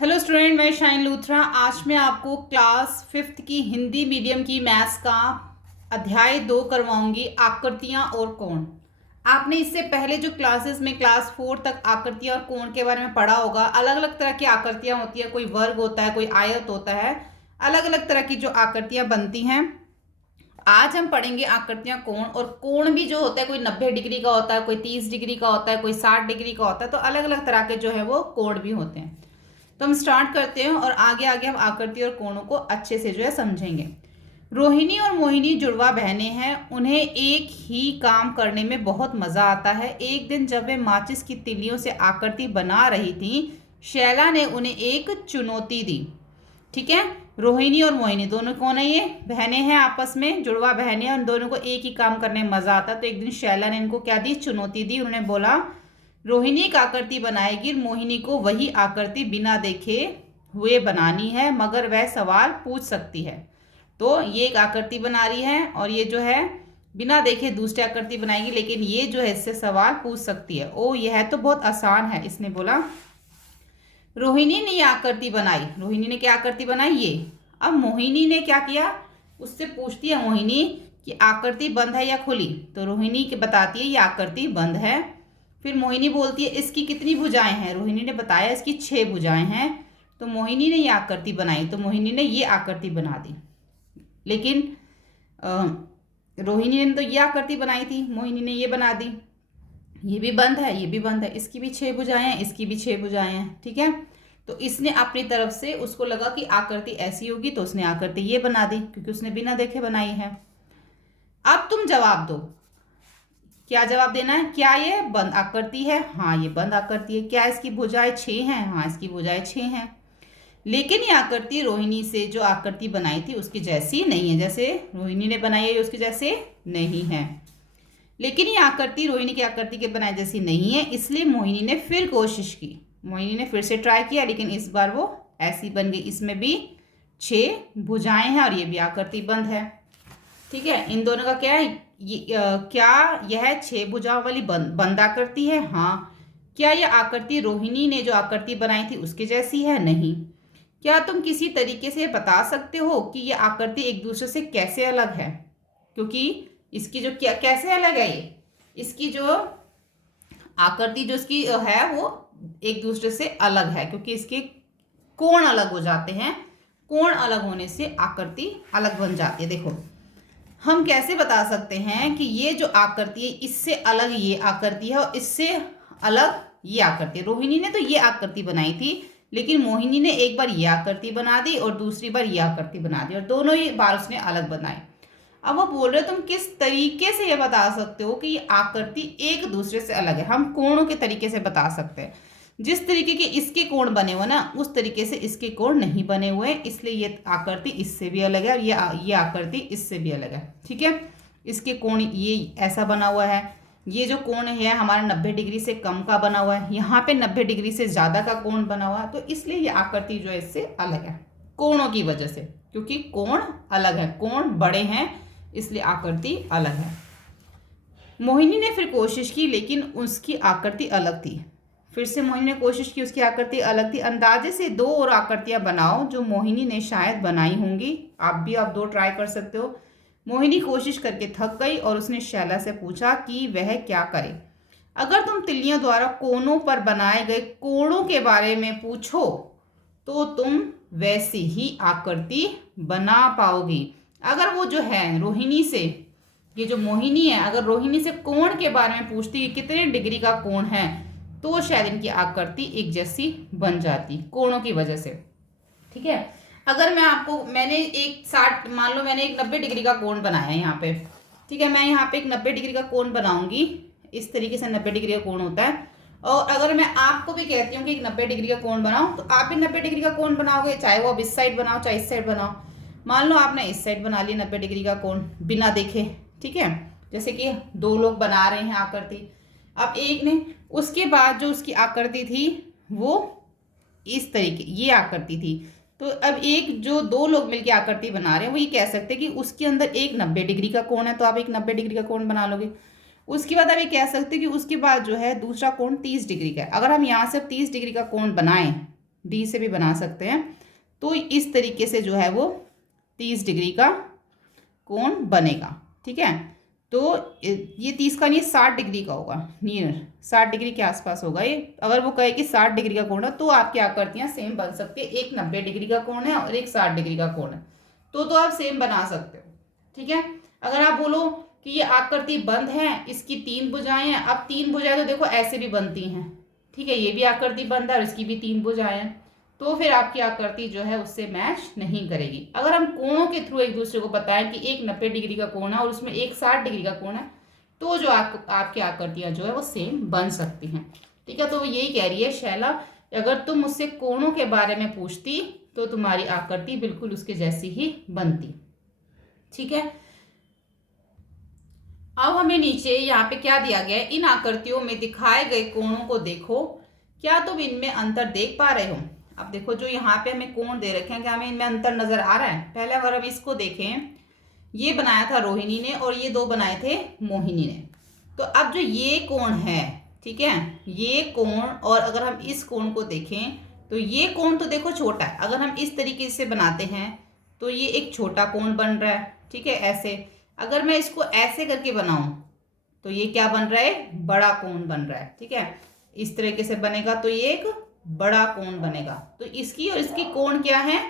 Hello student, मैं shine Luthra. आज मैं आपको क्लास 5th की हिंदी मीडियम की मैथ्स का अध्याय 2 करवाऊंगी, आकृतियां और कोण। आपने इससे पहले जो क्लासेस में क्लास 4 तक आकृतियां और कोण के बारे में पढ़ा होगा। अलग अलग तरह की आकृतियां होती है, कोई वर्ग होता है, कोई आयत होता है, अलग अलग तरह की जो आकृतियां बनती हैं। आज हम पढ़ेंगे आकृतियां कोण, और कोण भी जो होता है कोई 90 डिग्री का होता है, कोई 30 डिग्री का होता है, कोई 60 डिग्री का होता है। तो अलग अलग तरह के जो है वो कोण भी होते हैं। तो हम स्टार्ट करते हैं और आगे आगे हम आकृति और कोणों को अच्छे से जो है समझेंगे। रोहिणी और मोहिनी जुड़वा बहनें हैं। उन्हें एक ही काम करने में बहुत मजा आता है। एक दिन जब वे माचिस की तिलियों से आकृति बना रही थी, शैला ने उन्हें एक चुनौती दी। ठीक है, रोहिणी और मोहिनी दोनों कौन है? ये बहनें हैं, आपस में जुड़वा बहनें हैं। उन दोनों को एक ही काम करने में मजा आता है। तो एक दिन शैला ने इनको क्या दी? चुनौती दी। उन्होंने बोला रोहिणी एक आकृति बनाएगी, मोहिनी को वही आकृति बिना देखे हुए बनानी है, मगर वह सवाल पूछ सकती है। तो ये एक आकृति बना रही है और ये जो है बिना देखे दूसरी आकृति बनाएगी, लेकिन ये जो है इससे सवाल पूछ सकती है। ओ, यह तो बहुत आसान है, इसने बोला। रोहिणी ने ये आकृति बनाई। रोहिणी ने क्या आकृति बनाई? ये। अब मोहिनी ने क्या किया? उससे पूछती है मोहिनी कि आकृति बंद है या खुली? तो रोहिणी के बताती है ये आकृति बंद है। फिर मोहिनी बोलती है इसकी कितनी भुजाएं हैं? रोहिणी ने बताया इसकी 6 भुजाएं हैं। तो मोहिनी ने ये आकृति बनाई, तो मोहिनी ने ये आकृति बना दी। लेकिन रोहिणी ने तो ये आकृति बनाई थी, मोहिनी ने ये बना दी। ये भी बंद है, ये भी बंद है, इसकी भी 6 भुजाएं हैं, इसकी भी 6 भुजाएं हैं। ठीक है, तो इसने अपनी तरफ से, उसको लगा कि आकृति ऐसी होगी, तो उसने आकृति ये बना दी, क्योंकि उसने बिना देखे बनाई है। अब तुम जवाब दो, क्या जवाब देना है? क्या ये बंद आकृति है? हाँ, ये बंद आकृति है। क्या इसकी भुजाएं 6 हैं? हाँ, इसकी भुजाएं 6 हैं। लेकिन ये आकृति रोहिणी से जो आकृति बनाई थी उसकी जैसी नहीं है। जैसे रोहिणी ने बनाई है, उसके जैसे नहीं है। लेकिन ये आकृति रोहिणी की आकृति के बनाए जैसी नहीं है, इसलिए मोहिनी ने फिर कोशिश की। मोहिनी ने फिर से ट्राई किया, लेकिन इस बार वो ऐसी बन गई। इसमें भी 6 भुजाएं हैं और ये भी आकृति बंद है। ठीक है, इन दोनों का क्या है? क्या यह 6 भुजाओं वाली बंद आकृति है? हाँ। क्या यह आकृति रोहिणी ने जो आकृति बनाई थी उसके जैसी है? नहीं। क्या तुम किसी तरीके से बता सकते हो कि यह आकृति एक दूसरे से कैसे अलग है? क्योंकि इसकी जो क्या कैसे अलग है, ये इसकी जो आकृति जो इसकी है वो एक दूसरे से अलग है, क्योंकि इसके कोण अलग हो जाते हैं। कोण अलग होने से आकृति अलग बन जाती है। देखो, हम कैसे बता सकते हैं कि ये जो आकृति है इससे अलग ये आकृति है और इससे अलग ये आकृति है। रोहिणी ने तो ये आकृति बनाई थी, लेकिन मोहिनी ने एक बार ये आकृति बना दी और दूसरी बार ये आकृति बना दी, और दोनों ही बार उसने अलग बनाई। अब वो बोल रहे तुम किस तरीके से ये बता सकते हो कि ये आकृति एक दूसरे से अलग है? हम कोणों के तरीके से बता सकते हैं। जिस तरीके के इसके कोण बने हुए ना, उस तरीके से इसके कोण नहीं बने हुए, इसलिए ये आकृति इससे भी अलग है और ये आकृति इससे भी अलग है। ठीक है, इसके कोण ये ऐसा बना हुआ है। ये जो कोण है हमारा 90 डिग्री से कम का बना हुआ है, यहाँ पे 90 डिग्री से ज़्यादा का कोण बना हुआ है। तो इसलिए ये आकृति जो है इससे अलग है कोणों की वजह से, क्योंकि कोण अलग है, कोण बड़े हैं, इसलिए आकृति अलग है। मोहिनी ने फिर कोशिश की, लेकिन उसकी आकृति अलग थी। फिर से मोहिनी ने कोशिश की, उसकी आकृति अलग थी। अंदाजे से 2 और आकृतियां बनाओ जो मोहिनी ने शायद बनाई होंगी। आप 2 ट्राई कर सकते हो। मोहिनी कोशिश करके थक गई और उसने शैला से पूछा कि वह क्या करे। अगर तुम तिलियों द्वारा कोनों पर बनाए गए कोणों के बारे में पूछो तो तुम वैसी ही आकृति बना पाओगी। अगर वो जो है रोहिणी से, ये जो मोहिनी है, अगर रोहिणी से कोण के बारे में पूछती कि कितने डिग्री का कोण है, तो शायद इनकी आकृति एक जैसी बन जाती कोणों की वजह से। ठीक है, अगर मैंने एक 60, मान लो मैंने एक 90 डिग्री का कोण बनाया है यहाँ पे। ठीक है, मैं यहाँ पे एक 90 डिग्री का कोण बनाऊंगी। इस तरीके से 90 डिग्री का कोण होता है। और अगर मैं आपको भी कहती हूँ कि एक 90 डिग्री का कोण बनाओ, तो आप भी 90 डिग्री का कोण बनाओगे, चाहे वो आप इस साइड बनाओ चाहे इस साइड बनाओ। मान लो आपने इस साइड बना लिया 90 डिग्री का कोण बिना देखे। ठीक है, जैसे कि 2 लोग बना रहे हैं आकृति। अब एक ने, उसके बाद जो उसकी आकृति थी वो इस तरीके, ये आकृति थी। तो अब एक जो 2 लोग मिलकर आकृति बना रहे हैं, वो ये कह सकते हैं कि उसके अंदर एक 90 डिग्री का कोण है, तो आप एक 90 डिग्री का कोण बना लोगे। उसके बाद आप ये कह सकते हैं कि उसके बाद जो है दूसरा कोण 30 डिग्री का है। अगर हम यहाँ से 30 डिग्री का कोण बनाएं डी से भी बना सकते हैं। तो इस तरीके से जो है वो 30 डिग्री का कोण बनेगा। ठीक है, तो ये 30 का नहीं 60 डिग्री का होगा, नियर 60 डिग्री के आसपास होगा ये। अगर वो कहे कि 60 डिग्री का कोण है तो आपकी आकृतियाँ सेम बन सकती है। एक 90 डिग्री का कोण है और एक 60 डिग्री का कोण है, तो आप सेम बना सकते हो। ठीक है, अगर आप बोलो कि ये आकृति बंद है, इसकी 3 भुजाएं हैं, अब 3 भुजाएं तो देखो ऐसे भी बनती हैं। ठीक है, ये भी आकृति बंद है और इसकी भी 3 भुजाएं हैं, तो फिर आपकी आकृति जो है उससे मैच नहीं करेगी। अगर हम कोणों के थ्रू एक दूसरे को बताएं कि एक 90 डिग्री का कोण है और उसमें एक 60 डिग्री का कोण है, तो जो आपकी आकृतियां जो है वो सेम बन सकती हैं। ठीक है, तो वो यही कह रही है शैला, अगर तुम मुझसे कोणों के बारे में पूछती तो तुम्हारी आकृति बिल्कुल उसके जैसी ही बनती। ठीक है, अब हमें नीचे यहाँ पे क्या दिया गया है, इन आकृतियों में दिखाए गए कोणों को देखो, क्या तुम इनमें अंतर देख पा रहे हो। अब देखो जो यहाँ पे हमें कोण दे रखे हैं, क्या हमें इनमें अंतर नजर आ रहा है। पहले अगर हम इसको देखें, ये बनाया था रोहिणी ने और ये 2 बनाए थे मोहिनी ने। तो अब जो ये कोण है, ठीक है, ये कोण, और अगर हम इस कोण को देखें तो ये कोण तो देखो छोटा है, अगर हम इस तरीके से बनाते हैं तो ये एक छोटा कोण बन रहा है। ठीक है, ऐसे अगर मैं इसको ऐसे करके बनाऊं तो ये क्या बन रहा है, बड़ा कोण बन रहा है। ठीक है, इस तरीके से बनेगा तो ये एक बड़ा कोण बनेगा। तो इसकी और इसकी कोण क्या है,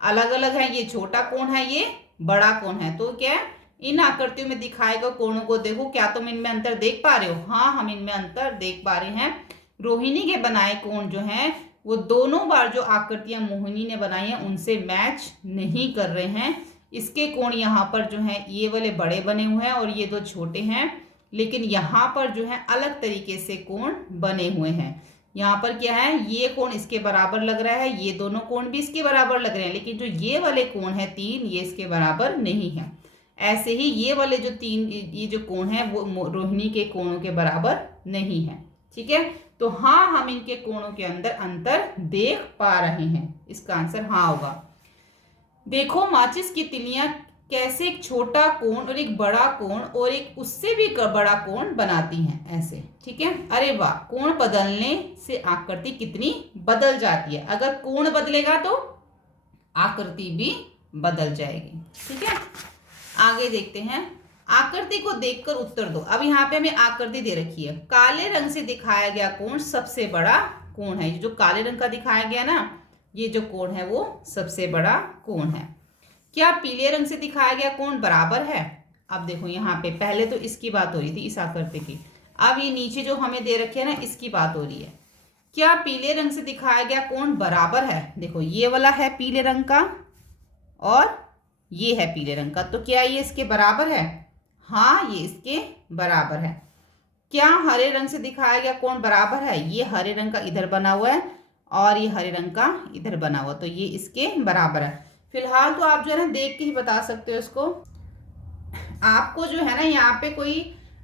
अलग अलग है। ये छोटा कोण है, ये बड़ा कोण है। तो क्या है, इन आकृतियों में दिखाए गए कोणों को देखो, क्या तुम इनमें अंतर देख पा रहे हो। हाँ, हम इनमें अंतर देख पा रहे हैं। रोहिणी के बनाए कोण जो हैं वो दोनों बार जो आकृतियां मोहिनी ने बनाई हैं उनसे मैच नहीं कर रहे हैं। इसके कोण यहाँ पर जो है ये वाले बड़े बने हुए हैं और ये 2 छोटे हैं, लेकिन यहाँ पर जो है अलग तरीके से कोण बने हुए हैं। यहाँ पर क्या है, ये कोण इसके बराबर लग रहा है, ये दोनों कोण भी इसके बराबर लग रहे हैं, लेकिन जो ये वाले कोण है 3, ये इसके बराबर नहीं है। ऐसे ही ये वाले जो 3 ये जो कोण है वो रोहिणी के कोणों के बराबर नहीं है। ठीक है, तो हाँ, हम इनके कोणों के अंदर अंतर देख पा रहे हैं। इसका आंसर हाँ होगा। देखो माचिस की तिलियां कैसे एक छोटा कोण और एक बड़ा कोण और एक उससे भी बड़ा कोण बनाती हैं ऐसे। ठीक है, अरे वाह, कोण बदलने से आकृति कितनी बदल जाती है। अगर कोण बदलेगा तो आकृति भी बदल जाएगी। ठीक है, आगे देखते हैं। आकृति को देखकर उत्तर दो। अब यहाँ पे हमें आकृति दे रखी है, काले रंग से दिखाया गया कोण सबसे बड़ा कोण है। जो काले रंग का दिखाया गया ना, ये जो कोण है वो सबसे बड़ा कोण है। क्या पीले रंग से दिखाया गया कोण बराबर है। अब देखो यहाँ पे पहले तो इसकी बात हो रही थी, इस आकृति की। अब ये नीचे जो हमें दे रखे है ना, इसकी बात हो रही है। क्या पीले रंग से दिखाया गया कोण बराबर है। देखो ये वाला है पीले रंग का और ये है पीले रंग का, तो क्या ये इसके बराबर है। हाँ, ये इसके बराबर है। क्या हरे रंग से दिखाया गया कोण बराबर है। ये हरे रंग का इधर बना हुआ है और ये हरे रंग का इधर बना हुआ, तो ये इसके बराबर है। फिलहाल तो आप जो है ना देख के ही बता सकते हो इसको। आपको जो है ना यहाँ पे कोई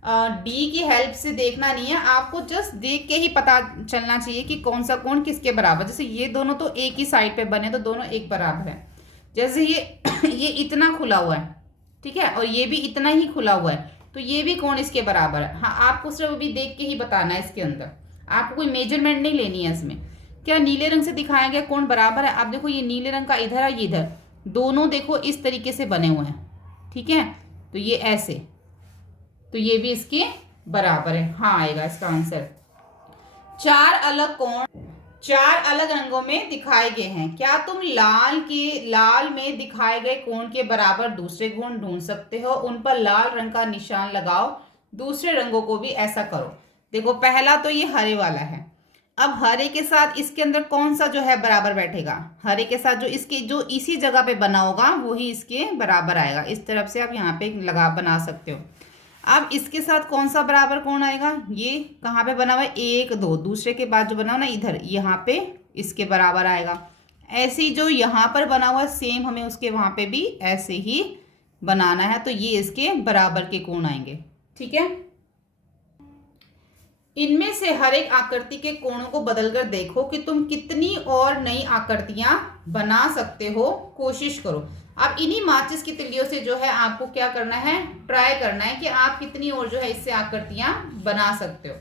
डी की हेल्प से देखना नहीं है, आपको जस्ट देख के ही पता चलना चाहिए कि कौन सा कोण किसके बराबर। जैसे ये दोनों तो एक ही साइड पे बने तो दोनों एक बराबर है। जैसे ये इतना खुला हुआ है, ठीक है, और ये भी इतना ही खुला हुआ है, तो ये भी कोण इसके बराबर है। हाँ, आपको सिर्फ अभी देख के ही बताना है, इसके अंदर आपको कोई मेजरमेंट नहीं लेनी है इसमें। क्या नीले रंग से दिखाया गया कोण बराबर है। आप देखो ये नीले रंग का इधर है, ये इधर, दोनों देखो इस तरीके से बने हुए हैं। ठीक है, तो ये ऐसे, तो ये भी इसके बराबर है। हाँ आएगा इसका आंसर। 4 अलग कोण 4 अलग रंगों में दिखाए गए हैं। क्या तुम लाल में दिखाए गए कोण के बराबर दूसरे कोण ढूंढ सकते हो। उन पर लाल रंग का निशान लगाओ। दूसरे रंगों को भी ऐसा करो। देखो पहला तो ये हरे वाला है। अब हरे के साथ इसके अंदर कौन सा जो है बराबर बैठेगा। हरे के साथ जो इसी जगह पे बना होगा वही इसके बराबर आएगा। इस तरफ से आप यहाँ पे बना सकते हो। अब इसके साथ कौन सा बराबर कोण आएगा। ये कहाँ पे बना हुआ है, 1 2, दूसरे के बाद जो बना हुआ ना इधर, यहाँ पे इसके बराबर आएगा। ऐसे ही जो यहाँ पर बना हुआ है सेम हमें उसके वहाँ पे भी ऐसे ही बनाना है, तो ये इसके बराबर के कोण आएंगे। ठीक है, इनमें से हर एक आकृति के कोणों को बदलकर देखो कि तुम कितनी और नई आकृतियां बना सकते हो। कोशिश करो। अब इन्हीं माचिस की तिल्लियों से जो है आपको क्या करना है, ट्राई करना है कि आप कितनी और जो है इससे आकृतियां बना सकते हो।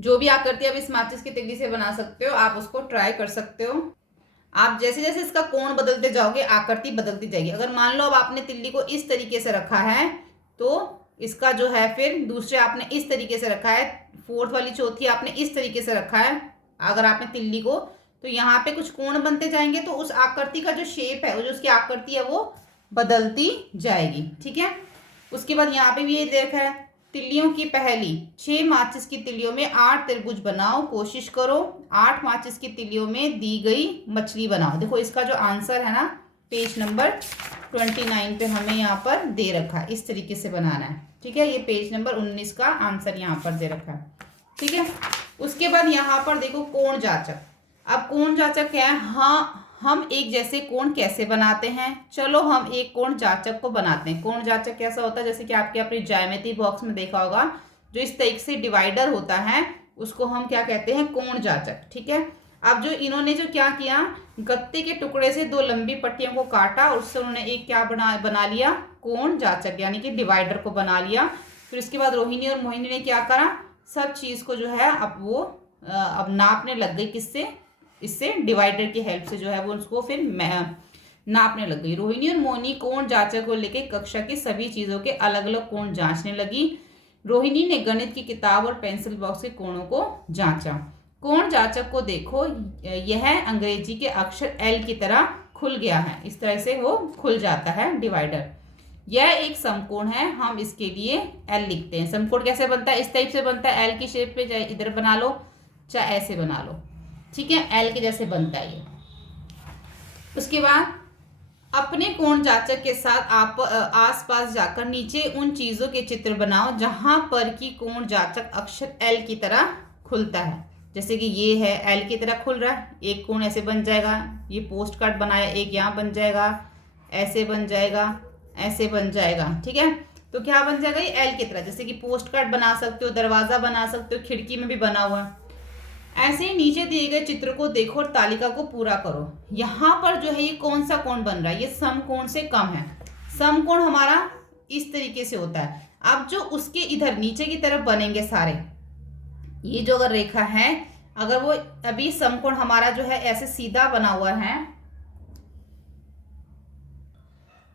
जो भी आकृति आप इस माचिस की तिल्ली से बना सकते हो, आप उसको ट्राई कर सकते हो। आप जैसे जैसे इसका कोण बदलते जाओगे आकृति बदलती जाएगी। अगर मान लो अब आपने तिल्ली को इस तरीके से रखा है तो इसका जो है फिर दूसरे आपने इस तरीके से रखा है, फोर्थ वाली चौथी आपने इस तरीके से रखा है अगर आपने तिल्ली को, तो यहाँ पे कुछ कोण बनते जाएंगे तो उस आकृति का जो शेप है, जो उसकी आकृति है वो बदलती जाएगी। ठीक है। उसके बाद यहाँ पे भी ये देखा है, तिल्लियों की पहली 6 माचिस की तिल्लियों में 8 त्रिभुज बनाओ, कोशिश करो 8 माचिस की तिल्लियों में दी गई मछली बनाओ। देखो इसका जो आंसर है ना, पेज नंबर 29 पे हमें यहाँ पर दे रखा है, इस तरीके से बनाना है। ठीक है, ये पेज नंबर 19 का आंसर यहाँ पर दे रखा है। ठीक है। उसके बाद यहाँ पर देखो कोण जाचक। अब कोण जाचक क्या है? हाँ, हम एक जैसे कोण कैसे बनाते हैं? चलो हम एक कोण जाचक को बनाते हैं। कोण जाचक कैसा होता है? जैसे कि आपके अपनी ज्यामिति बॉक्स में देखा होगा, जो इस तरीके से डिवाइडर होता है उसको हम क्या कहते हैं? कोण जाचक। ठीक है। अब जो इन्होंने जो क्या किया, गत्ते के टुकड़े से 2 लंबी पट्टियों को काटा और उससे उन्होंने एक क्या बना लिया? कोण जाचक, यानी कि डिवाइडर को बना लिया। फिर इसके बाद रोहिणी और मोहिनी ने क्या करा, सब चीज़ को जो है अब नापने लग गई। किससे? इससे डिवाइडर की हेल्प से जो है वो उसको फिर नापने लग गई। रोहिणी और मोहिनी कोण जांचक को लेकर कक्षा की सभी चीज़ों के अलग अलग कोण जांचने लगी। रोहिणी ने गणित की किताब और पेंसिल बॉक्स के कोणों को जांचा। कोण जांचक को देखो, यह अंग्रेजी के अक्षर एल की तरह खुल गया है। इस तरह से वो खुल जाता है डिवाइडर। यह एक समकोण है, हम इसके लिए एल लिखते हैं। समकोण कैसे बनता है? इस टाइप से बनता है, एल की शेप पे, चाहे इधर बना लो चाहे ऐसे बना लो। ठीक है, एल के जैसे बनता है ये। उसके बाद अपने कोण जाचक के साथ आप आसपास जाकर नीचे उन चीज़ों के चित्र बनाओ जहां पर कि कोण जाचक अक्षर एल की तरह खुलता है। जैसे कि ये है, एल की तरह खुल रहा है, एक कोण ऐसे बन जाएगा। ये पोस्ट कार्ड बनाया, एक यहाँ बन जाएगा, ऐसे बन जाएगा, ऐसे बन जाएगा। ठीक है, तो क्या बन जाएगा? ये एल की तरह। जैसे कि पोस्ट कार्ड बना सकते हो, दरवाज़ा बना सकते हो, खिड़की में भी बना हुआ है। ऐसे ही नीचे दिए गए चित्र को देखो और तालिका को पूरा करो। यहाँ पर जो है ये कौन सा कोण बन रहा है? ये समकोण से कम है। समकोण हमारा इस तरीके से होता है। अब जो उसके इधर नीचे की तरफ बनेंगे सारे, ये जो अगर रेखा है, अगर वो अभी समकोण हमारा जो है ऐसे सीधा बना हुआ है,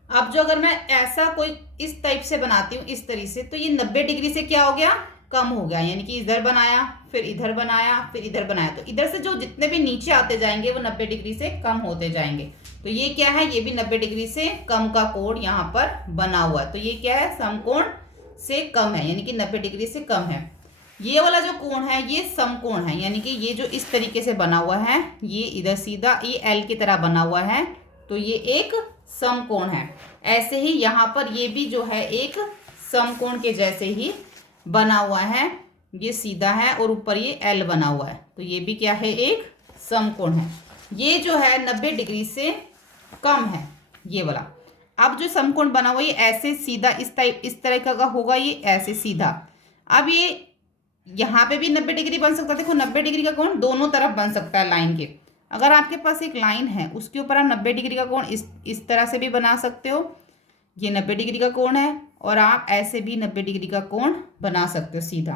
अब जो अगर मैं ऐसा कोई इस टाइप से बनाती हूँ इस तरीके से, तो ये 90 डिग्री से क्या हो गया? कम हो गया। यानी कि इधर बनाया, फिर इधर बनाया, फिर इधर बनाया, तो इधर से जो जितने भी नीचे आते जाएंगे वो 90 डिग्री से कम होते जाएंगे। तो ये क्या है? ये भी 90 डिग्री से कम का कोण यहाँ पर बना हुआ है। तो ये क्या है? समकोण से कम है, यानी कि 90 डिग्री से कम है। ये वाला जो कोण है ये समकोण है, यानी कि ये जो इस तरीके से बना हुआ है, ये इधर सीधा ये एल की तरह बना हुआ है, तो ये एक समकोण है। ऐसे ही यहाँ पर ये भी जो है एक समकोण के जैसे ही बना हुआ है, ये सीधा है और ऊपर ये एल बना हुआ है, तो ये भी क्या है? एक समकोण है। ये जो है 90 डिग्री से कम है, ये वाला। अब जो समकोण बना हुआ ये ऐसे सीधा इस तरह का होगा, ये ऐसे सीधा। अब ये यहाँ पे भी 90 डिग्री बन सकता है। देखो 90 डिग्री का कोण दोनों तरफ बन सकता है लाइन के। अगर आपके पास एक लाइन है उसके ऊपर आप 90 डिग्री का कोण इस तरह से भी बना सकते हो, ये 90 डिग्री का कोण है, और आप ऐसे भी 90 डिग्री का कोण बना सकते हो सीधा।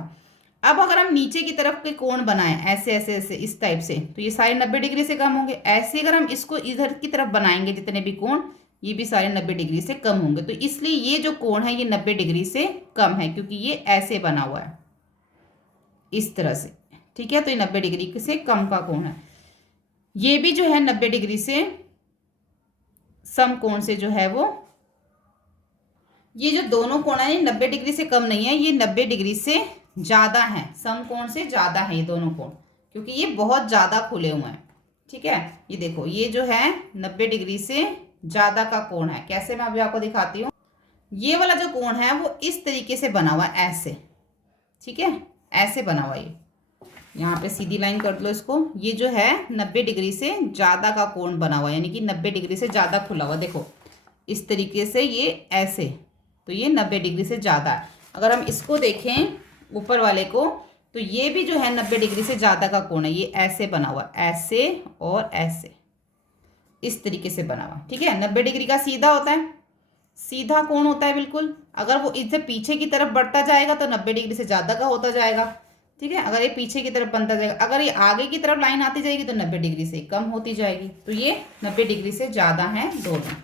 अब अगर हम नीचे की तरफ के कोण बनाएं ऐसे ऐसे ऐसे इस टाइप से, तो ये सारे 90 डिग्री से कम होंगे। ऐसे अगर हम इसको इधर की तरफ बनाएंगे जितने भी कोण, ये भी सारे 90 डिग्री से कम होंगे। तो इसलिए ये जो कोण है ये 90 डिग्री से कम है, क्योंकि ये ऐसे बना हुआ है इस तरह से। ठीक है, तो ये 90 डिग्री से कम का कोण है। ये भी जो है 90 डिग्री से समकोण से जो है वो, ये जो दोनों कोण है ये 90 डिग्री से कम नहीं है, ये 90 डिग्री से ज़्यादा है, समकोण से ज़्यादा है ये दोनों कोण, क्योंकि ये बहुत ज़्यादा खुले हुए हैं। ठीक है, ये देखो ये जो है 90 डिग्री से ज़्यादा का कोण है। कैसे? मैं अभी आपको दिखाती हूँ। ये वाला जो कोण है वो इस तरीके से बना हुआ है, ऐसे। ठीक है, ऐसे बना हुआ है। यहाँ पे सीधी लाइन कर लो इसको। ये जो है 90 डिग्री से ज़्यादा का कोण बना हुआ है, यानी कि 90 डिग्री से ज़्यादा खुला हुआ। देखो इस तरीके से ये ऐसे, तो ये 90 डिग्री से ज़्यादा है। अगर हम इसको देखें ऊपर वाले को, तो ये भी जो है 90 डिग्री से ज़्यादा का कोण है। ये ऐसे बना हुआ, ऐसे और ऐसे, इस तरीके से बना हुआ। ठीक है, 90 डिग्री का सीधा होता है, सीधा कोण होता है बिल्कुल। अगर वो इससे पीछे की तरफ बढ़ता जाएगा तो 90 डिग्री से ज़्यादा का होता जाएगा। ठीक है। अगर ये पीछे की तरफ बनता जाएगा, अगर ये आगे की तरफ लाइन आती जाएगी तो 90 डिग्री से कम होती जाएगी, तो ये 90 डिग्री से ज़्यादा है दोनों।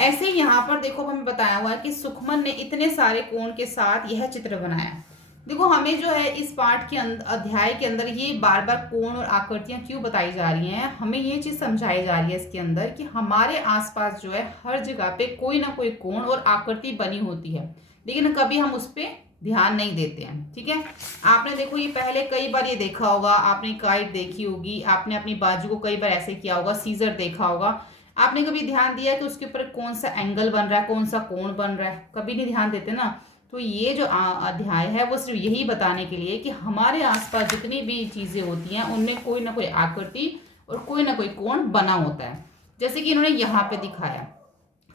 ऐसे ही यहाँ पर देखो हमें बताया हुआ है कि सुखमन ने इतने सारे कोण के साथ यह चित्र बनाया। देखो हमें जो है इस पाठ के अध्याय के अंदर ये बार बार कोण और आकृतियां क्यों बताई जा रही हैं, हमें ये चीज़ समझाई जा रही है इसके अंदर कि हमारे आसपास जो है हर जगह पे कोई ना कोई कोण और आकृति बनी होती है, लेकिन कभी हम उस पर ध्यान नहीं देते हैं। ठीक है। आपने देखो ये पहले कई बार ये देखा होगा, आपने काइट देखी होगी, आपने अपनी बाजू को कई बार ऐसे किया होगा, सीजर देखा होगा, आपने कभी ध्यान दिया कि उसके ऊपर कौन सा एंगल बन रहा है, कौन सा कोण बन रहा है, कभी नहीं ध्यान देते ना। तो ये जो अध्याय है वो सिर्फ यही बताने के लिए कि हमारे आसपास जितनी भी चीज़ें होती हैं उनमें कोई ना कोई आकृति और कोई ना कोई कोण बना होता है। जैसे कि इन्होंने यहाँ पे दिखाया,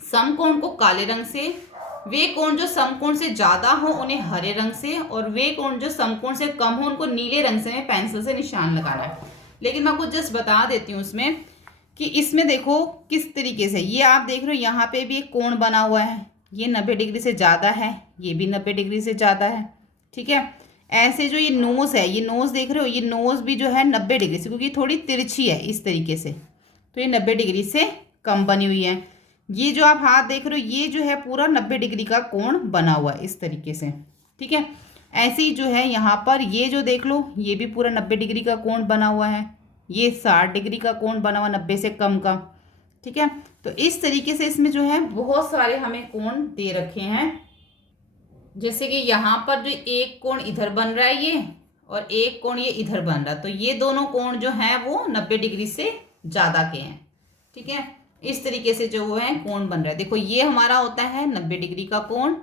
समकोण को काले रंग से, वे कोण जो समकोण से ज़्यादा हो उन्हें हरे रंग से, और वे कोण जो समकोण से कम हो उनको नीले रंग से पेंसिल से निशान लगाना है। लेकिन मैं आपको जस्ट बता देती हूँ उसमें कि इसमें देखो किस तरीके से, ये आप देख रहे हो यहाँ पे भी एक कोण बना हुआ है, ये 90 डिग्री से ज़्यादा है, ये भी 90 डिग्री से ज़्यादा है। ठीक है। ऐसे जो ये नोज़ है, ये नोज़ देख रहे हो, ये नोज़ भी जो है 90 डिग्री से, क्योंकि थोड़ी तिरछी है इस तरीके से, तो ये 90 डिग्री से कम बनी हुई है। ये जो आप हाथ देख रहे हो ये जो है पूरा 90 डिग्री का कोण बना हुआ है इस तरीके से। ठीक है। ऐसे ही जो है यहाँ पर ये जो देख लो, ये भी पूरा 90 डिग्री का कोण बना हुआ है, ये 60 डिग्री का कोण बना हुआ 90 से कम का। ठीक है। तो इस तरीके से इसमें जो है बहुत सारे हमें कोण दे रखे हैं। जैसे कि यहाँ पर जो एक कोण इधर बन रहा है ये, और एक कोण ये इधर बन रहा है, तो ये दोनों कोण जो है वो 90 डिग्री से ज़्यादा के हैं। ठीक है। इस तरीके से जो है कोण बन रहा है। देखो ये हमारा होता है 90 डिग्री का कोण।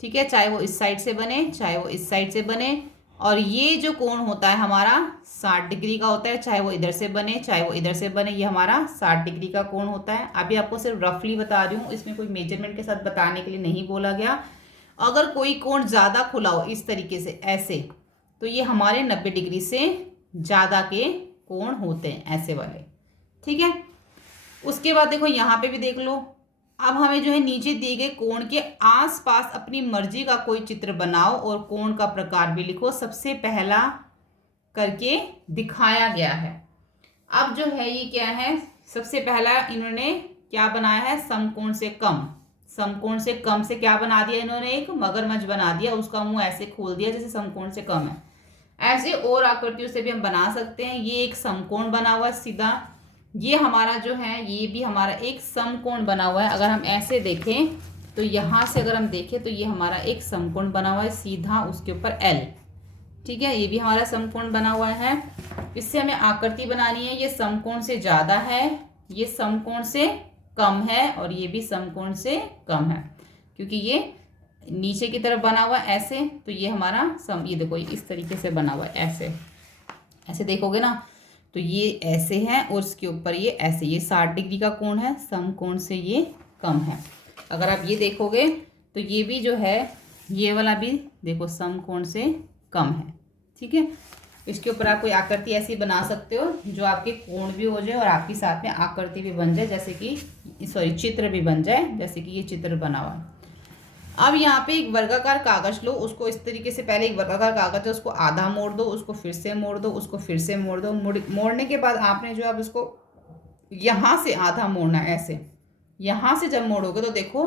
ठीक है। चाहे वो इस साइड से बने चाहे वो इस साइड से बने। और ये जो कोण होता है हमारा 60 डिग्री का होता है, चाहे वो इधर से बने चाहे वो इधर से बने, ये हमारा 60 डिग्री का कोण होता है। अभी आपको सिर्फ रफली बता रही हूँ, इसमें कोई मेजरमेंट के साथ बताने के लिए नहीं बोला गया। अगर कोई कोण ज़्यादा खुला हो इस तरीके से ऐसे, तो ये हमारे 90 डिग्री से ज़्यादा के कोण होते हैं ऐसे वाले। ठीक है। उसके बाद देखो यहाँ पे भी देख लो, अब हमें जो है नीचे दिए गए कोण के आसपास अपनी मर्जी का कोई चित्र बनाओ और कोण का प्रकार भी लिखो, सबसे पहला करके दिखाया गया है। अब जो है ये क्या है, सबसे पहला इन्होंने क्या बनाया है, समकोण से कम। समकोण से कम से क्या बना दिया इन्होंने, एक मगरमच्छ बना दिया, उसका मुंह ऐसे खोल दिया जैसे समकोण से कम है। ऐसे और आकृतियों से भी हम बना सकते हैं। ये एक समकोण बना हुआ है सीधा, ये हमारा जो है ये भी हमारा एक समकोण बना हुआ है। अगर हम ऐसे देखें तो यहाँ से अगर हम देखें तो ये हमारा एक समकोण बना हुआ है सीधा, उसके ऊपर L। ठीक है। ये भी हमारा समकोण बना हुआ है। इससे हमें आकृति बनानी है, ये समकोण से ज़्यादा है, ये समकोण से कम है, और ये भी समकोण से कम है, क्योंकि ये नीचे की तरफ बना हुआ है ऐसे, तो ये हमारा ये देखो इस तरीके से बना हुआ है ऐसे। ऐसे देखोगे ना तो ये ऐसे है और इसके ऊपर ये ऐसे, ये 60 डिग्री का कोण है, समकोण से ये कम है। अगर आप ये देखोगे तो ये भी जो है ये वाला भी देखो समकोण से कम है। ठीक है। इसके ऊपर आप कोई आकृति ऐसी बना सकते हो जो आपके कोण भी हो जाए और आपके साथ में आकृति भी बन जाए, जैसे कि चित्र भी बन जाए, जैसे कि ये चित्र बना हुआ है। अब यहाँ पे एक वर्गाकार कागज लो, उसको इस तरीके से, पहले एक वर्गाकार कागज है उसको आधा मोड़ दो, उसको फिर से मोड़ दो, उसको फिर से मोड़ दो। मोड़ने के बाद आपने जो अब इसको यहाँ से आधा मोड़ना है ऐसे। यहाँ से जब मोड़ोगे तो देखो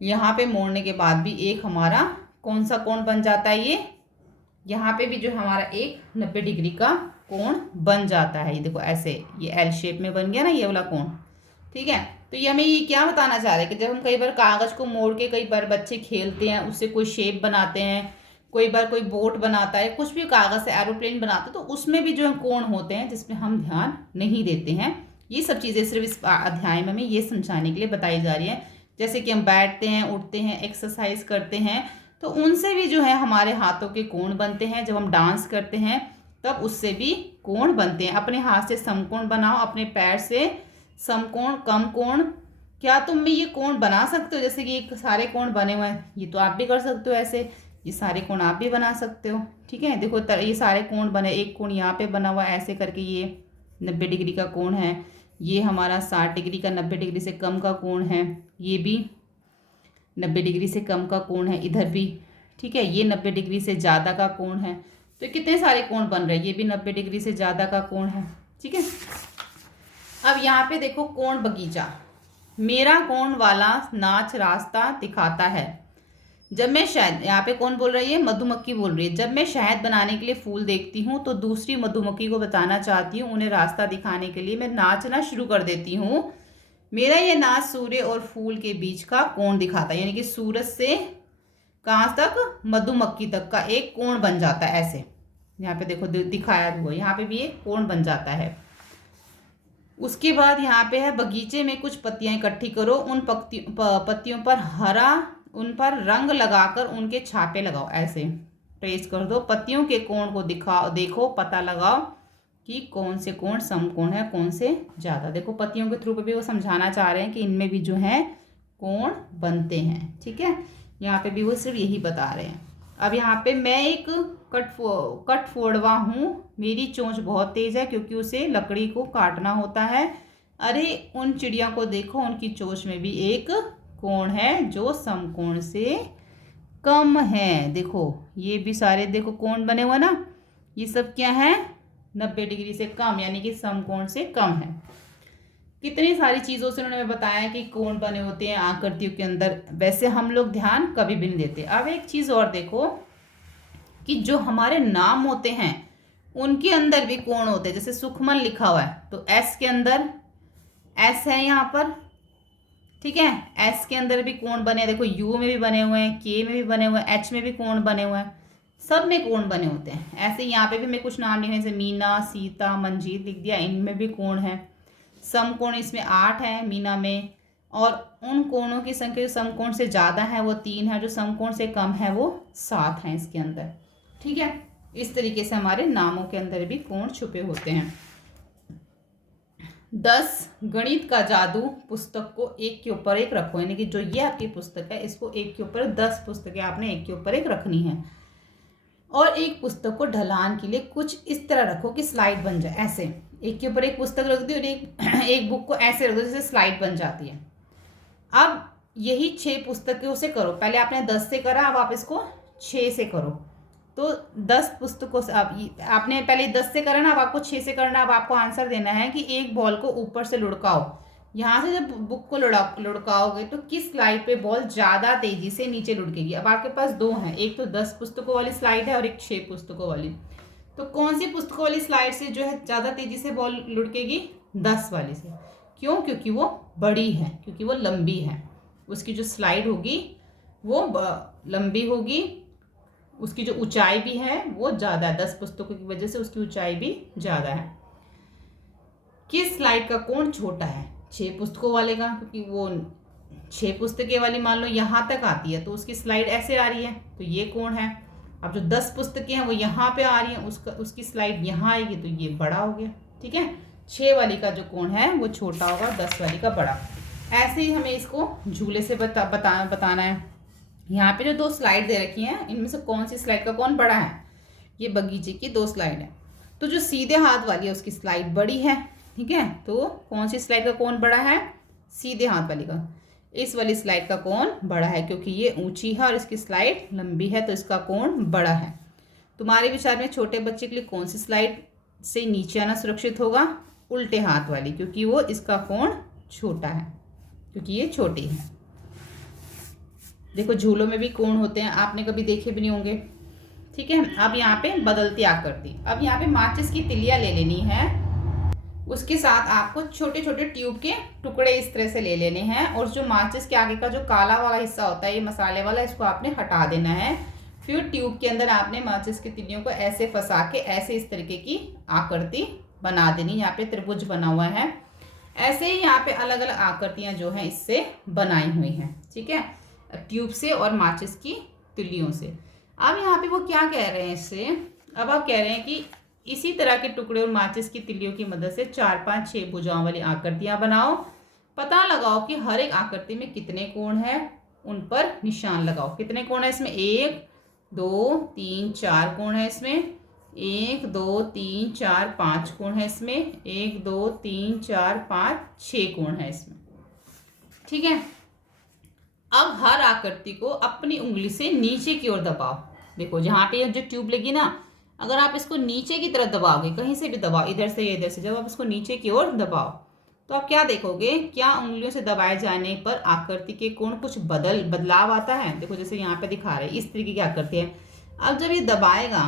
यहाँ पे मोड़ने के बाद भी एक हमारा कौन सा कोण बन जाता है, ये यहाँ पे भी जो हमारा एक 90 डिग्री का कोण बन जाता है। ये देखो ऐसे, ये एल शेप में बन गया ना ये वाला कोण। ठीक है। तो ये हमें ये क्या बताना चाह रहे हैं कि जब हम कई बार कागज को मोड़ के, कई बार बच्चे खेलते हैं उससे कोई शेप बनाते हैं, कोई बार कोई बोट बनाता है, कुछ भी कागज से एरोप्लेन बनाते हैं, तो उसमें भी जो है कोण होते हैं जिसमें हम ध्यान नहीं देते हैं। ये सब चीज़ें सिर्फ इस अध्याय में हमें ये समझाने के लिए बताई जा रही है। जैसे कि हम बैठते हैं, उठते हैं, एक्सरसाइज करते हैं, तो उनसे भी जो है हमारे हाथों के कोण बनते हैं। जब हम डांस करते हैं तब उससे भी कोण बनते हैं। अपने हाथ से समकोण बनाओ, अपने पैर से समकोण, कम कोण। क्या तुम भी ये कोण बना सकते हो? जैसे कि ये सारे कोण बने हुए हैं, ये तो आप भी कर सकते हो ऐसे, ये सारे कोण आप भी बना सकते हो। ठीक है। देखो ये सारे कोण बने, एक कोण यहाँ पे बना हुआ है ऐसे करके, ये 90 डिग्री का कोण है। ये हमारा 60 डिग्री का 90 डिग्री से कम का कोण है, ये भी 90 डिग्री से कम का कोण है इधर भी। ठीक है। ये 90 डिग्री से ज़्यादा का कोण है। तो कितने सारे कोण बन रहे हैं, ये भी 90 डिग्री से ज़्यादा का कोण है। ठीक है, अब यहाँ पे देखो कोण बगीचा, मेरा कोण वाला नाच रास्ता दिखाता है। जब मैं शहद, यहाँ पे कौन बोल रही है, मधुमक्खी बोल रही है। जब मैं शहद बनाने के लिए फूल देखती हूँ तो दूसरी मधुमक्खी को बताना चाहती हूँ, उन्हें रास्ता दिखाने के लिए मैं नाचना शुरू कर देती हूँ। मेरा ये नाच सूर्य और फूल के बीच का कोण दिखाता है, यानी कि सूरज से कहाँ तक, मधुमक्खी तक का एक कोण बन जाता है ऐसे। यहाँ पे देखो दिखाया हुआ, यहाँ पे भी एक कोण बन जाता है। उसके बाद यहाँ पे है बगीचे में कुछ पत्तियां इकट्ठी करो, उन पत्तियों पर हरा, उन पर रंग लगाकर उनके छापे लगाओ। ऐसे ट्रेस कर दो, पत्तियों के कोण को दिखाओ, देखो पता लगाओ कि कौन से कोण समकोण है, कौन से ज़्यादा। देखो पत्तियों के थ्रू पे भी वो समझाना चाह रहे हैं कि इनमें भी जो है कोण बनते हैं। ठीक है, यहाँ पे भी वो सिर्फ यही बता रहे हैं। अब यहाँ पे मैं एक कटफोड़वा हूँ, मेरी चोंच बहुत तेज है क्योंकि उसे लकड़ी को काटना होता है। अरे उन चिड़िया को देखो, उनकी चोंच में भी एक कोण है जो समकोण से कम है। देखो ये भी सारे देखो कोण बने हुए ना, ये सब क्या है, 90 डिग्री से कम, यानी कि समकोण से कम है। कितनी सारी चीज़ों से उन्होंने बताया कि कोण बने होते हैं आकृतियों के अंदर, वैसे हम लोग ध्यान कभी भी नहीं देते। अब एक चीज़ और देखो कि जो हमारे नाम होते हैं उनके अंदर भी कोण होते हैं। जैसे सुखमन लिखा हुआ है तो एस के अंदर एस है यहाँ पर, ठीक है, एस के अंदर भी कोण बने हैं। देखो यू में भी बने हुए हैं, के में भी बने हुए हैं, एच में भी कोण बने हुए हैं, सब में कोण बने होते हैं। ऐसे यहाँ पे भी मैं कुछ नाम लिखने से मीना, सीता, मंजीत लिख दिया, इनमें भी कोण है। समकोण इसमें 8 है मीना में, और उन कोणों की संख्या जो समकोण से ज़्यादा है वो 3 है, जो समकोण से कम है वो 7 है इसके अंदर। ठीक है, इस तरीके से हमारे नामों के अंदर भी कोण छुपे होते हैं। 10 गणित का जादू पुस्तक को एक के ऊपर एक रखो, यानी कि जो ये आपकी पुस्तक है इसको एक के ऊपर 10 पुस्तकें आपने एक के ऊपर एक रखनी है। और एक पुस्तक को ढलान के लिए कुछ इस तरह रखो कि स्लाइड बन जाए। ऐसे एक के ऊपर एक पुस्तक रख दी और एक बुक को ऐसे रख दो जैसे स्लाइड बन जाती है। अब यही 6 पुस्तकों से करो, पहले आपने 10 से करा, अब आप इसको 6 से करो। तो 10 पुस्तकों से आपने पहले 10 से करा ना, अब आपको 6 से करना। अब आपको आंसर देना है कि एक बॉल को ऊपर से लुढ़काओ। यहाँ से जब बुक को लुढ़काओगे तो किस स्लाइड पे बॉल ज़्यादा तेजी से नीचे लुढ़केगी। अब आपके पास 2 हैं, एक तो 10 पुस्तकों वाली स्लाइड है और एक 6 पुस्तकों वाली। तो कौन सी पुस्तकों वाली स्लाइड से जो है ज़्यादा तेजी से बॉल लुढ़केगी, 10 वाली से। क्यों? क्योंकि वो बड़ी है, क्योंकि वो लंबी है। उसकी जो स्लाइड होगी वो लंबी होगी, उसकी जो ऊंचाई भी है वो ज़्यादा है, 10 पुस्तकों की वजह से उसकी ऊंचाई भी ज़्यादा है। किस स्लाइड का कोण छोटा है? 6 पुस्तकों वाले का, क्योंकि वो 6 पुस्तकें वाली मान लो यहाँ तक आती है तो उसकी स्लाइड ऐसे आ रही है तो ये कोण है। अब जो 10 पुस्तकें हैं वो यहाँ पे आ रही हैं, उसकी स्लाइड यहाँ आएगी तो ये बड़ा हो गया। ठीक है, 6 वाली का जो कोण है वो छोटा होगा, 10 वाली का बड़ा। ऐसे ही हमें इसको झूले से बताना है। यहाँ पे जो 2 स्लाइड दे रखी हैं इनमें से कौन सी स्लाइड का कौन बड़ा है? ये बगीचे की 2 स्लाइड है, तो जो सीधे हाथ वाली है उसकी स्लाइड बड़ी है। ठीक है, तो कौन सी स्लाइड का कौन बड़ा है? सीधे हाथ वाली का। इस वाली स्लाइड का कोण बड़ा है क्योंकि ये ऊंची है और इसकी स्लाइड लंबी है, तो इसका कोण बड़ा है। तुम्हारे विचार में छोटे बच्चे के लिए कौन सी स्लाइड से नीचे आना सुरक्षित होगा? उल्टे हाथ वाली, क्योंकि वो इसका कोण छोटा है, क्योंकि ये छोटी है। देखो झूलों में भी कोण होते हैं, आपने कभी देखे भी नहीं होंगे। ठीक है, अब यहाँ पे बदलती आकृति। अब यहाँ पे माचिस की तिलिया ले लेनी है, उसके साथ आपको छोटे छोटे ट्यूब के टुकड़े इस तरह से ले लेने हैं, और जो माचिस के आगे का जो काला वाला हिस्सा होता है ये मसाले वाला, इसको आपने हटा देना है। फिर ट्यूब के अंदर आपने माचिस की तिलियों को ऐसे फंसा के ऐसे इस तरीके की आकृति बना देनी। यहाँ पे त्रिभुज बना हुआ है, ऐसे ही यहाँ पे अलग अलग आकृतियाँ जो हैं इससे बनाई हुई हैं। ठीक है, ट्यूब से और माचिस की तिलियों से। अब यहाँ पे वो क्या कह रहे हैं इससे, अब आप कह रहे हैं कि इसी तरह के टुकड़े और माचिस की तिलियों की मदद से 4, 5, 6 भुजाओं वाली आकृतियां बनाओ। पता लगाओ कि हर एक आकृति में कितने कोण है, उन पर निशान लगाओ। कितने कोण है इसमें? 1, 2, 3, 4 कोण है इसमें। 1, 2, 3, 4, 5 कोण है इसमें। 1, 2, 3, 4, 5, 6 कोण है इसमें। ठीक है, अब हर आकृति को अपनी उंगली से नीचे की ओर दबाओ। देखो जहाँ पे जो ट्यूब लगी ना, अगर आप इसको नीचे की तरफ दबाओगे, कहीं से भी दबाओ, इधर से या इधर से, जब आप इसको नीचे की ओर दबाओ तो आप क्या देखोगे, क्या उंगलियों से दबाए जाने पर आकृति के कोण कुछ बदलाव आता है। देखो जैसे यहाँ पे दिखा रहे हैं, इस तरीके की आकृति है। अब जब ये दबाएगा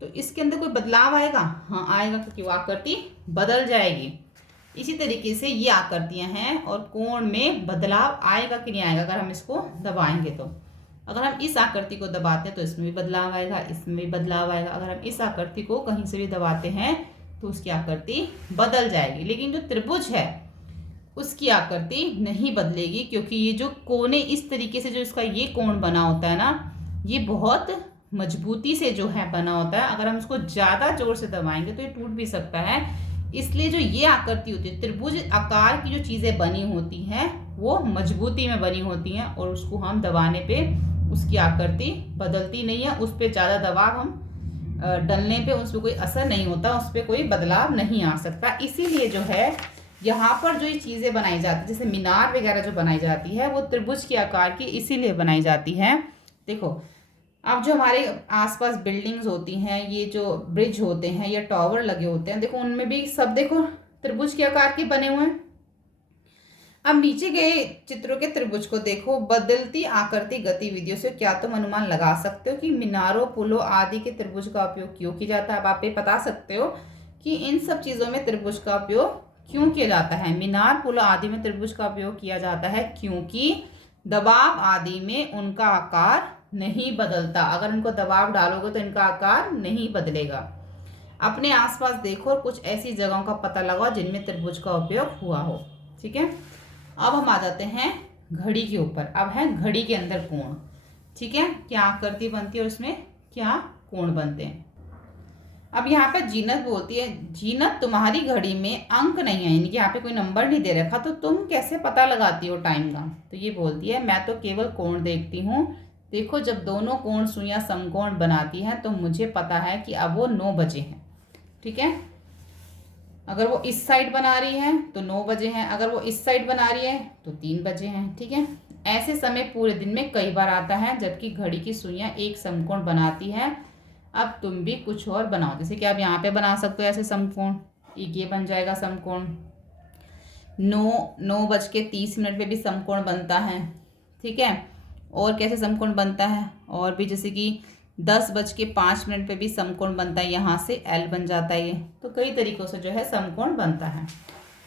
तो इसके अंदर कोई बदलाव आएगा, हाँ आएगा, क्योंकि वो आकृति बदल जाएगी। इसी तरीके से ये आकृतियां हैं और कोण में बदलाव आएगा कि नहीं आएगा अगर हम इसको दबाएंगे तो। अगर हम इस आकृति को दबाते हैं तो इसमें भी बदलाव आएगा, इसमें भी बदलाव आएगा। अगर हम इस आकृति को कहीं से भी दबाते हैं तो उसकी आकृति बदल जाएगी। लेकिन जो त्रिभुज है उसकी आकृति नहीं बदलेगी, क्योंकि ये जो कोने इस तरीके से जो इसका ये कोण बना होता है ना, ये बहुत मजबूती से जो है बना होता है। अगर हम इसको ज़्यादा जोर से दबाएंगे तो ये टूट भी सकता है। इसलिए जो ये आकृति होती है, त्रिभुज आकार की जो चीज़ें बनी होती हैं वो मजबूती में बनी होती हैं, और उसको हम दबाने पे उसकी आकृति बदलती नहीं है। उस पर ज़्यादा दबाव हम डलने पे उस पर कोई असर नहीं होता, उस पर कोई बदलाव नहीं आ सकता। इसीलिए जो है यहाँ पर जो ये चीज़ें बनाई जाती है, जैसे मीनार वगैरह जो बनाई जाती है, वो त्रिभुज के आकार की इसीलिए बनाई जाती है। देखो अब जो हमारे आसपास बिल्डिंग्स होती हैं, ये जो ब्रिज होते हैं या टावर लगे होते हैं, देखो उनमें भी सब देखो त्रिभुज के आकार के बने हुए हैं। अब नीचे गए चित्रों के त्रिभुज को देखो। बदलती आकृति गतिविधियों से क्या तुम अनुमान लगा सकते हो कि मीनारों, पुलों आदि के त्रिभुज का उपयोग क्यों किया जाता है। अब आप ये बता सकते हो कि इन सब चीज़ों में त्रिभुज का उपयोग क्यों किया जाता है। मीनार, पुल आदि में त्रिभुज का उपयोग किया जाता है क्योंकि दबाव आदि में उनका आकार नहीं बदलता। अगर इनको दबाव डालोगे तो इनका आकार नहीं बदलेगा। अपने आसपास देखो और कुछ ऐसी जगहों का पता लगाओ जिनमें त्रिभुज का उपयोग हुआ हो। ठीक है, अब हम आ जाते हैं घड़ी के ऊपर। अब है घड़ी के अंदर कोण। ठीक है, क्या आकृति बनती है और उसमें क्या कोण बनते हैं। अब यहाँ पे जीनत बोलती है, जीनत तुम्हारी घड़ी में अंक नहीं है, यानी कि यहाँ पे कोई नंबर नहीं दे रखा, तो तुम कैसे पता लगाती हो टाइम का। तो ये बोलती है, मैं तो केवल कोण देखती हूँ। देखो जब दोनों कोण सुइयां समकोण बनाती हैं तो मुझे पता है कि अब वो 9 बजे हैं। ठीक है, अगर वो इस साइड बना रही है तो 9 बजे हैं, अगर वो इस साइड बना रही है तो 3 बजे हैं। ठीक है, ऐसे समय पूरे दिन में कई बार आता है जबकि घड़ी की सुइयां एक समकोण बनाती है। अब तुम भी कुछ और बनाओ, जैसे कि आप यहाँ पे बना सकते हो ऐसे समकोण। एक ये बन जाएगा समकोण। 9:30 पे भी समकोण बनता है। ठीक है, और कैसे समकोण बनता है, और भी जैसे कि 10:05 पे भी समकोण बनता है, यहाँ से एल बन जाता है ये। तो कई तरीकों से जो है समकोण बनता है।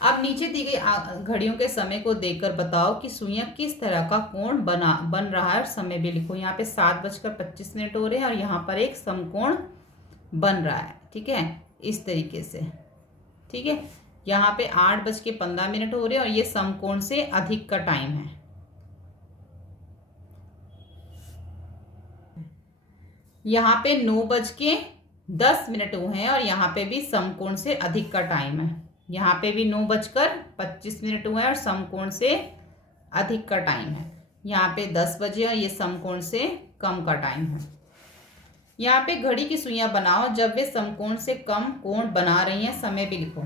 अब नीचे दी गई घड़ियों के समय को देखकर बताओ कि सुइयां किस तरह का कोण बन रहा है, और समय भी लिखो। यहाँ पे 7:25 हो रहे हैं और यहाँ पर एक समकोण बन रहा है। ठीक है, इस तरीके से। ठीक है, यहाँ पे 8:15 हो रहे हैं और ये समकोण से अधिक का टाइम है। यहाँ पे 9:10 हुए हैं और यहाँ पे भी समकोण से अधिक का टाइम है। यहाँ पे भी 9:25 हुए हैं और समकोण से अधिक का टाइम है। यहाँ पे 10 बजे और ये समकोण से कम का टाइम है। यहाँ पे घड़ी की सुइयां बनाओ जब वे समकोण से कम कोण बना रही हैं, समय भी लिखो।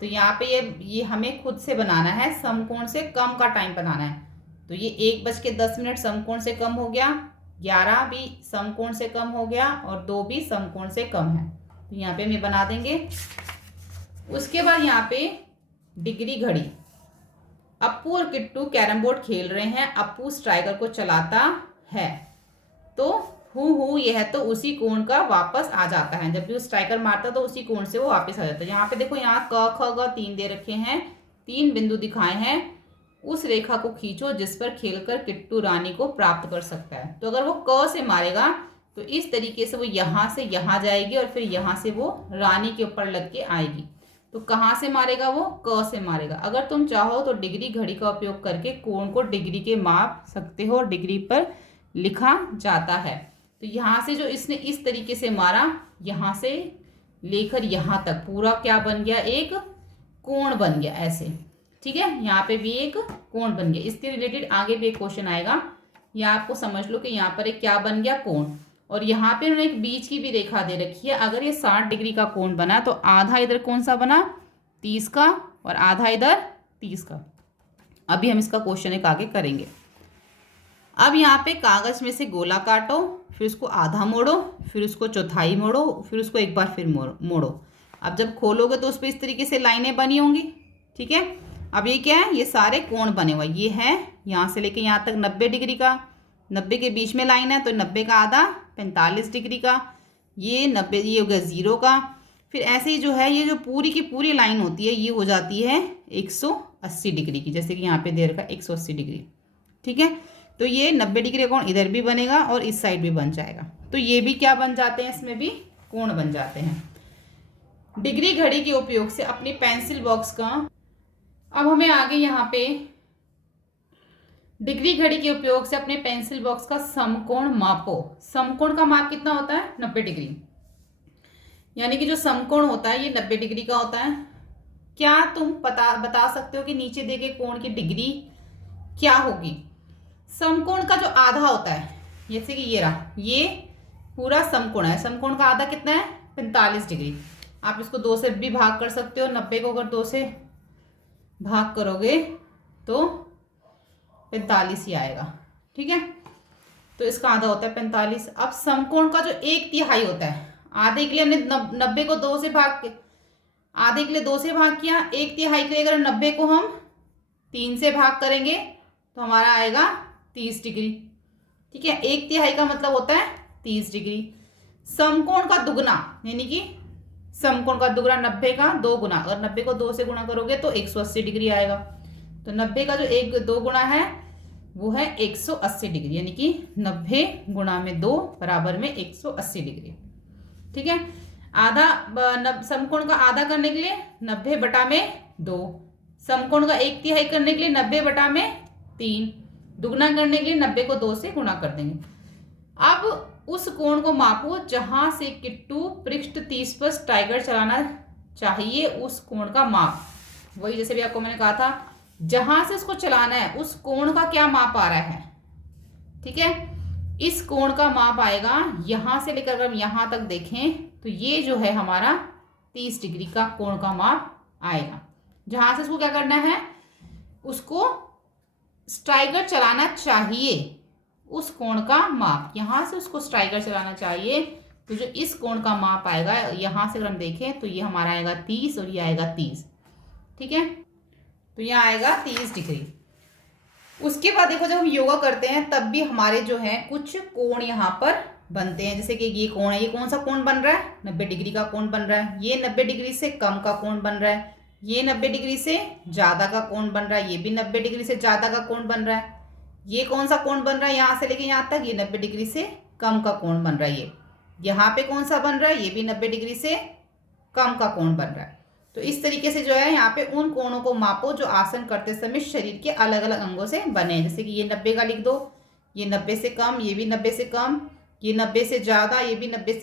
तो यहाँ पे ये हमें खुद से बनाना है, समकोण से कम का टाइम बनाना है। तो ये 1:10 समकोण से कम हो गया, 11 भी समकोण से कम हो गया और 2 भी समकोण से कम है। तो यहाँ पे हम बना देंगे। उसके बाद यहाँ पे डिग्री घड़ी। अप्पू और किट्टू कैरम बोर्ड खेल रहे हैं। अप्पू स्ट्राइकर को चलाता है तो हु यह तो उसी कोण का वापस आ जाता है। जब भी वो स्ट्राइकर मारता तो उसी कोण से वो वापस आ जाता है। यहाँ पे देखो, यहाँ क ख ग 3 दे रखे हैं, 3 बिंदु दिखाए हैं। उस रेखा को खींचो जिस पर खेलकर किट्टू रानी को प्राप्त कर सकता है। तो अगर वो क से मारेगा तो इस तरीके से वो यहाँ से यहाँ जाएगी और फिर यहाँ से वो रानी के ऊपर लग के आएगी। तो कहाँ से मारेगा, वो क से मारेगा। अगर तुम चाहो तो डिग्री घड़ी का उपयोग करके कोण को डिग्री के माप सकते हो और डिग्री पर लिखा जाता है। तो यहाँ से जो इसने इस तरीके से मारा, यहाँ से लेकर यहाँ तक पूरा क्या बन गया, एक कोण बन गया ऐसे। ठीक है, यहाँ पे भी एक कोण बन गया। इसके रिलेटेड आगे भी एक क्वेश्चन आएगा, या आपको समझ लो कि यहाँ पर एक क्या बन गया, कोण। और यहाँ पे उन्होंने एक बीच की भी रेखा दे रखी है। अगर ये 60 डिग्री का कोण बना तो आधा इधर कौन सा बना, 30 का, और आधा इधर 30 का। अभी हम इसका क्वेश्चन एक आगे करेंगे। अब यहाँ पे कागज़ में से गोला काटो, फिर उसको आधा मोड़ो, फिर उसको चौथाई मोड़ो, फिर उसको एक बार फिर मोड़ो। अब जब खोलोगे तो उस पर इस तरीके से लाइनें बनी होंगी, ठीक है। अब ये क्या है, ये सारे कोण बने हुए, ये है यहाँ से लेके यहाँ तक 90 डिग्री का, 90 के बीच में लाइन है तो 90 का आधा 45 डिग्री का, ये 90, ये हो गया 0 का। फिर ऐसे ही जो है ये जो पूरी की पूरी लाइन होती है ये हो जाती है 180 डिग्री की, जैसे कि यहाँ पे दे रखा है 180 डिग्री, ठीक है। तो ये 90 डिग्री का कोण इधर भी बनेगा और इस साइड भी बन जाएगा। तो ये भी क्या बन जाते हैं, इसमें भी कोण बन जाते हैं। डिग्री घड़ी के उपयोग से अपनी पेंसिल बॉक्स का, अब हमें आगे यहाँ पे डिग्री घड़ी के उपयोग से अपने पेंसिल बॉक्स का समकोण मापो। समकोण का माप कितना होता है, 90 डिग्री, यानी कि जो समकोण होता है ये 90 डिग्री का होता है। क्या तुम बता सकते हो कि नीचे दिए गए कोण की डिग्री क्या होगी। समकोण का जो आधा होता है, जैसे कि ये रहा, ये पूरा समकोण है, समकोण का आधा कितना है 45 डिग्री। आप इसको 2 से भी भाग कर सकते हो, 90 को अगर 2 से भाग करोगे तो 45 ही आएगा, ठीक है। तो इसका आधा होता है 45। अब समकोण का जो 1/3 होता है, आधे के लिए हमने 90 को 2 से भाग के, आधे के लिए 2 से भाग किया, 1/3 के लिए अगर 90 को हम 3 से भाग करेंगे तो हमारा आएगा 30 डिग्री, ठीक है। 1/3 का मतलब होता है 30 डिग्री। समकोण का दुगना, यानी कि समकोण का दुगना 90 का 2 गुना, अगर 90 को 2 से गुणा करोगे तो 180 डिग्री आएगा। तो 90 का जो 2 गुना है वो है 180 डिग्री, यानी कि 90 गुणा में 2 बराबर में 180 डिग्री, ठीक है। आधा समकोण का आधा करने के लिए 90 बटा में 2, समकोण का 1/3 करने के लिए 90 बटा में 3, दुगना करने के लिए 90 को 2 से गुणा कर देंगे। अब उस कोण को मापो जहां से किट्टू पृष्ठ 30 पर स्ट्राइकर चलाना चाहिए, उस कोण का माप। वही जैसे भी आपको मैंने कहा था, जहां से उसको चलाना है उस कोण का क्या माप आ रहा है, ठीक है। इस कोण का माप आएगा, यहां से लेकर अगर हम यहां तक देखें तो ये जो है हमारा 30 डिग्री का कोण का माप आएगा। जहां से उसको क्या करना है, उसको स्ट्राइकर चलाना चाहिए, उस कोण का माप, यहां से उसको स्ट्राइकर चलाना चाहिए तो जो इस कोण का माप आएगा, यहां से अगर हम देखें तो ये हमारा आएगा 30 और ये आएगा 30, ठीक है। तो यहाँ आएगा 30 डिग्री। उसके बाद देखो, जब हम योगा करते हैं तब भी हमारे जो है कुछ कोण यहाँ पर बनते हैं। जैसे कि ये कोण है, ये कौन सा कोण बन रहा है, 90 डिग्री का कोण बन रहा है। ये 90 डिग्री से कम का कोण बन रहा है। ये 90 डिग्री से ज़्यादा का कोण बन रहा है। ये भी 90 डिग्री से ज़्यादा का कोण बन रहा है। ये कौन सा कोण बन रहा है, यहाँ से लेके यहाँ तक, ये 90 डिग्री से कम का कोण बन रहा है। ये यहाँ पे कौन सा बन रहा है, ये भी 90 डिग्री से कम का कोण बन रहा है। तो इस तरीके से जो है यहाँ पे उन कोणों को मापो जो आसन करते समय शरीर के अलग अलग अंगों से बने। जैसे कि ये 90 का लिख दो, ये 90 से कम, ये भी 90 से कम, ये 90 से ज़्यादा, ये भी 90 से